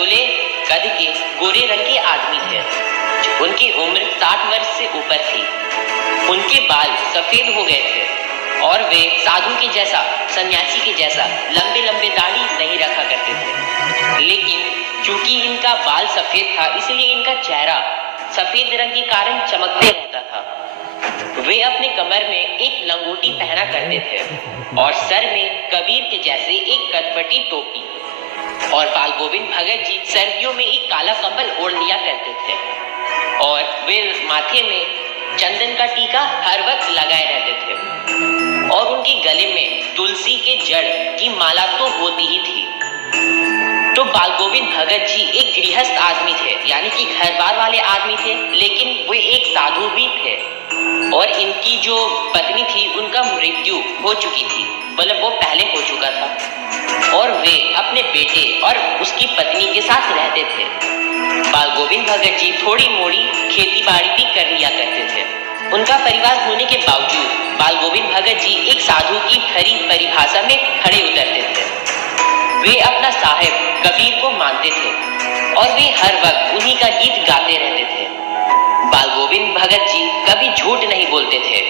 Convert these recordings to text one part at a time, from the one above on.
लचोले कद के गोरे रंग के आदमी थे। उनकी उम्र 60 वर्ष से ऊपर थी। उनके बाल सफेद हो गए थे और वे साधु के जैसा, सन्यासी के जैसा लंबे लंबे दाढ़ी नहीं रखा करते थे। लेकिन चूंकि इनका बाल सफेद था, इसलिए इनका चेहरा सफेद रंग के कारण चमकते रहता था। वे अपने कमर में एक लंगोटी पहना करते थे और सर में कबीर के जैसे एक कटपटी टोपी, और बाल गोविंद भगत जी सर्दियों में एक काला कंबल ओढ़ लिया करते थे और वे माथे में चंदन का टीका हर वक्त लगाए रहते थे और उनके गले में तुलसी के जड़ की माला तो होती ही थी। तो बाल गोविंद भगत जी एक गृहस्थ आदमी थे, यानी कि घर बार वाले आदमी थे, लेकिन वे एक साधु भी थे। और इनकी जो पत्नी थी उनका मृत्यु हो चुकी थी, मतलब वो पहले हो चुका था, और वे अपने बेटे और उसकी पत्नी के साथ रहते थे। बाल गोविंद भगत जी थोड़ी मोड़ी खेती बाड़ी भी कर लिया करते थे। उनका परिवार होने के बावजूद बाल गोविंद भगत जी एक साधु की खरी परिभाषा में खड़े उतरते थे। वे अपना साहेब कबीर को मानते थे और वे हर वक्त उन्हीं का गीत गाते रहते थे। बाल गोविंद भगत जी कभी झूठ नहीं बोलते थे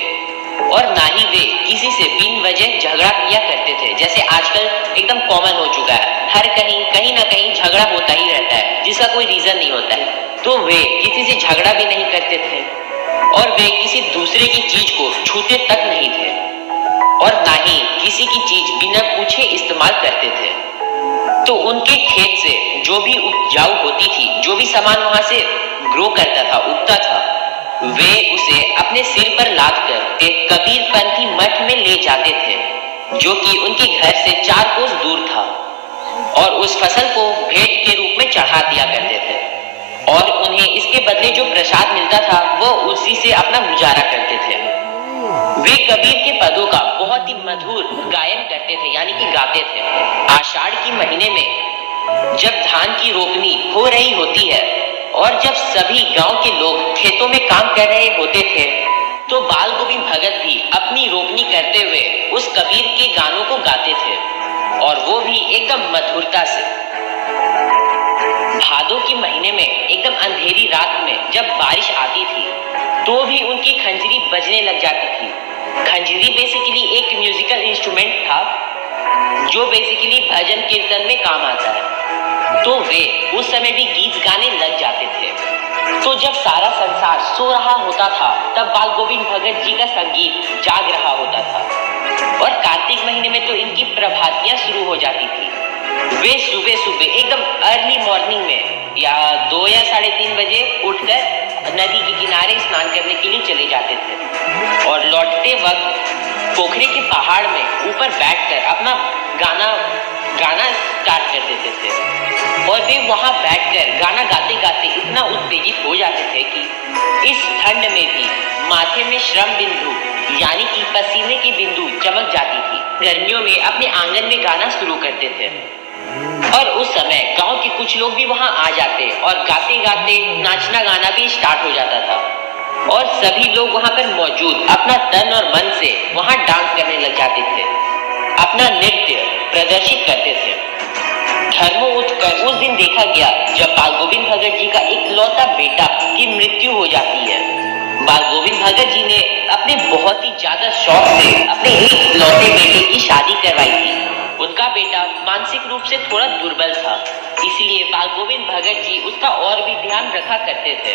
और ना ही वे किसी से बिन वजह झगड़ा किया करते थे, जैसे आजकल एकदम कॉमन हो चुका है। हर कहीं ना कहीं झगड़ा होता ही रहता है जिसका कोई रीजन नहीं होता है। तो वे किसी से झगड़ा भी नहीं करते थे और वे किसी दूसरे की चीज को छूते तक नहीं थे और ना ही किसी की चीज बिना पूछे इस्तेमाल करते थे। तो उनके खेत से जो भी उपजाऊ होती थी, जो भी सामान वहां से ग्रो करता था, उगता था, वे उसे अपने सिर पर लाद कर एक कबीरपंथी मठ में ले जाते थे, जो कि उनके घर से 4 कोस दूर था, और उस फसल को भेंट के रूप में चढ़ा दिया करते थे और उन्हें इसके बदले जो प्रसाद मिलता था वो उसी से अपना गुजारा करते थे। वे कबीर के पदों का बहुत ही मधुर गायन करते थे, यानी कि गाते थे। आषाढ़ के महीने में जब धान की रोपनी हो रही होती है और जब सभी गांव के लोग खेतों में काम कर रहे होते थे, तो बाल गोविंद भगत भी अपनी रोपनी करते हुए उस कबीर के गानों को गाते थे, और वो भी एकदम मधुरता से। भादों के महीने में एकदम अंधेरी रात में जब बारिश आती थी, तो भी उनकी खंजरी बजने लग जाती थी। खंजरी बेसिकली एक म्यूजिकल इंस्ट्रूमेंट था जो बेसिकली भजन कीर्तन में काम आता है। तो वे उस समय भी गीत गाने लग जाते थे। तो जब सारा संसार सो रहा होता था, तब बाल गोविंद भगत जी का संगीत जाग रहा होता था, और कार्तिक महीने में तो इनकी प्रभातियां शुरू हो जाती थी। वे सुबह सुबह एकदम अर्ली मॉर्निंग में या 2 या 3:30 बजे उठकर नदी के किनारे स्नान करने के लिए चले जाते थे और लौटते वक्त पोखरे के पहाड़ में ऊपर बैठकर अपना गाना स्टार्ट कर देते थे। और वे वहां बैठकर गाना गाते गाते इतना उत्तेजित हो जाते थे कि इस ठंड में भी माथे में श्रम बिंदु, यानी कि पसीने की बिंदु चमक जाती थी। गर्मियों में अपने आंगन में गाना शुरू करते थे और उस समय गांव के कुछ लोग भी वहां आ जाते और गाते गाते नाचना गाना भी स्टार्ट हो जाता था, और सभी लोग वहां पर मौजूद अपना तन और मन से वहां डांस करने लग जाते थे, अपना नृत्य प्रदर्शित करते थे। धर्मों उठकर उस दिन देखा गया जब बाल गोविंद भगत जी का इकलौता बेटा की मृत्यु हो जाती है। बाल गोविंद भगत जी ने अपने बहुत ही ज्यादा शौक से अपने एक लौते बेटे की शादी करवाई थी। उनका बेटा मानसिक रूप से थोड़ा दुर्बल था, इसलिए बाल गोविंद भगत जी उसका और भी ध्यान रखा करते थे।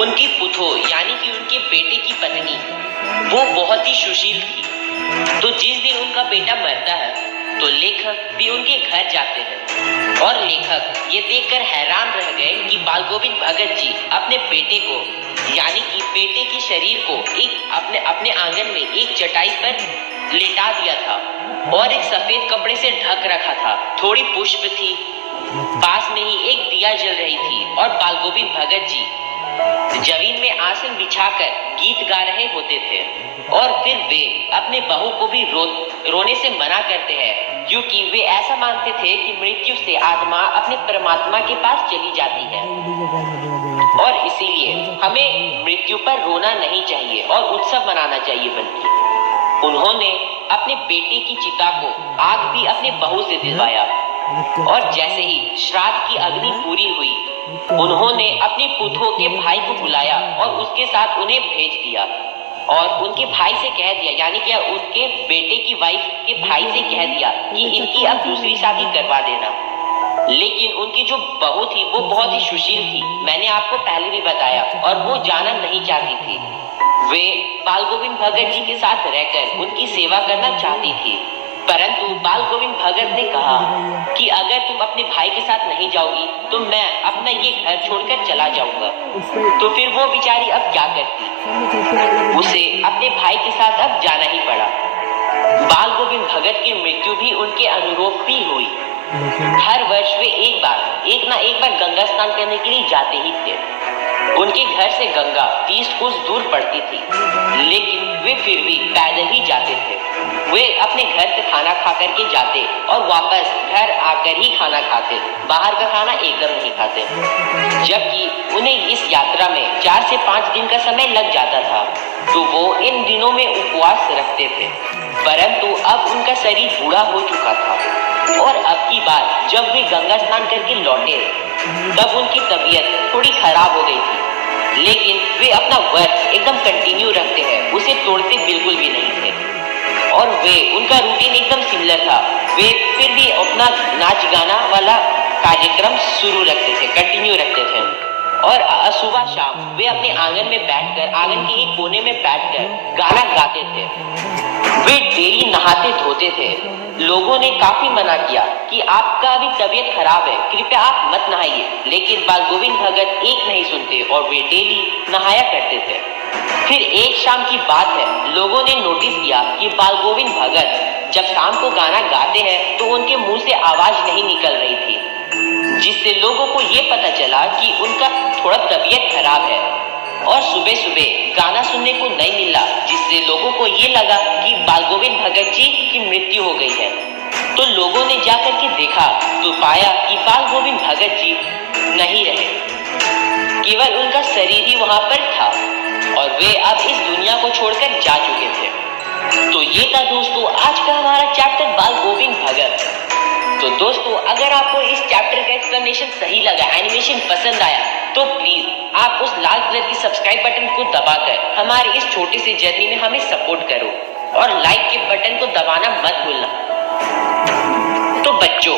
उनकी पुतो, यानी कि उनके बेटे की पत्नी, वो बहुत ही सुशील थी। तो जिस दिन उनका बेटा मरता है, तो लेखक भी उनके घर जाते हैं और लेखक ये देखकर हैरान रह गए कि बाल गोविंद भगत जी अपने बेटे को, यानी कि बेटे के शरीर को एक अपने आंगन में एक चटाई पर लेटा दिया था और एक सफेद कपड़े से ढक रखा था। थोड़ी पुष्प थी, पास में ही एक दिया जल रही थी और बाल गोविंद भगत जी जमीन में आसन बिछाकर गीत गा रहे होते थे। और फिर वे अपने बहू को भी रोने से मना करते हैं, क्योंकि वे ऐसा मानते थे कि मृत्यु से आत्मा अपने परमात्मा के पास चली जाती है और इसीलिए हमें मृत्यु पर रोना नहीं चाहिए और उत्सव मनाना चाहिए। बल्कि उन्होंने अपने बेटे की चिता को आग भी अपने बहू से दिलवाया और जैसे ही श्राद्ध की अग्नि पूरी हुई, उन्होंने अपने पुतों के भाई को बुलाया और उसके साथ उन्हें भेज दिया और उनके भाई से कह दिया, यानी कि उनके बेटे की वाइफ के भाई से कह दिया कि इनकी अब दूसरी शादी करवा देना। लेकिन उनकी जो बहू थी वो बहुत ही सुशील थी, मैंने आपको पहले भी बताया, और वो जाना नहीं चाहती थी। वे बाल गोविंद भगत जी के साथ रहकर उनकी सेवा करना चाहती थी, परंतु बाल गोविंद भगत ने कहा कि अगर तुम अपने भाई के साथ नहीं जाओगी तो मैं अपना ये घर छोड़कर चला जाऊंगा। तो फिर वो बेचारी अब क्या करती, उसे अपने भाई के साथ अब जाना ही पड़ा। बाल गोविंद भगत की मृत्यु भी उनके अनुरूप ही हुई। हर वर्ष वे एक ना एक बार गंगा स्नान करने के लिए जाते ही थे। उनके घर से गंगा 30 कोस दूर पड़ती थी, लेकिन वे फिर भी पैदल ही जाते थे। वे अपने घर से खाना खा करके जाते और वापस घर आकर ही खाना खाते, बाहर का खाना एकदम नहीं खाते। जबकि उन्हें इस यात्रा में 4 से 5 दिन का समय लग जाता था, तो वो इन दिनों में उपवास रखते थे। परंतु अब उनका शरीर बूढ़ा हो चुका था और अब की बार जब वे गंगा स्नान करके लौटे तब उनकी तबीयत थोड़ी खराब हो गई थी, लेकिन वे अपना वर्क एकदम कंटिन्यू रखते हैं, उसे तोड़ते बिल्कुल भी नहीं थे। और वे उनका रूटीन एकदम सिमिलर था, वे फिर भी अपना नाच गाना वाला कार्यक्रम शुरू रखते थे, कंटिन्यू रखते थे। और सुबह शाम वे अपने आंगन में बैठकर, आंगन के एक कोने में बैठकर गाना गाते थे। वे डेली नहाते धोते थे। लोगों ने काफी मना किया कि आपका अभी तबीयत खराब है, कृपया आप मत नहाइए, लेकिन बाल गोविंद भगत एक नहीं सुनते और वे डेली नहाया करते थे। फिर एक शाम की बात है, लोगों ने नोटिस किया कि बाल गोविंद भगत जब शाम को गाना गाते हैं तो उनके मुंह से आवाज नहीं निकल रही थी, जिससे लोगों को ये पता चला कि उनका थोड़ा तबीयत खराब है। और सुबह सुबह गाना सुनने को नहीं मिला, जिससे लोगों को ये लगा कि बाल गोविंद भगत जी की मृत्यु हो गई है। तो लोगों ने जाकर के देखा तो पाया कि बाल गोविंद भगत जी नहीं रहे, केवल उनका शरीर ही वहां पर था और वे अब इस दुनिया को छोड़कर जा चुके थे। तो ये था दोस्तों आज का हमारा चैप्टर बाल गोविंद भगत। तो दोस्तों अगर आपको इस चैप्टर का एक्सप्लेनेशन सही लगा, एनिमेशन पसंद आया, तो प्लीज आप उस लाल कलर की सब्सक्राइब बटन को दबाकर हमारे इस छोटे से जर्नी में हमें सपोर्ट करो और लाइक के बटन को दबाना मत भूलना। तो बच्चों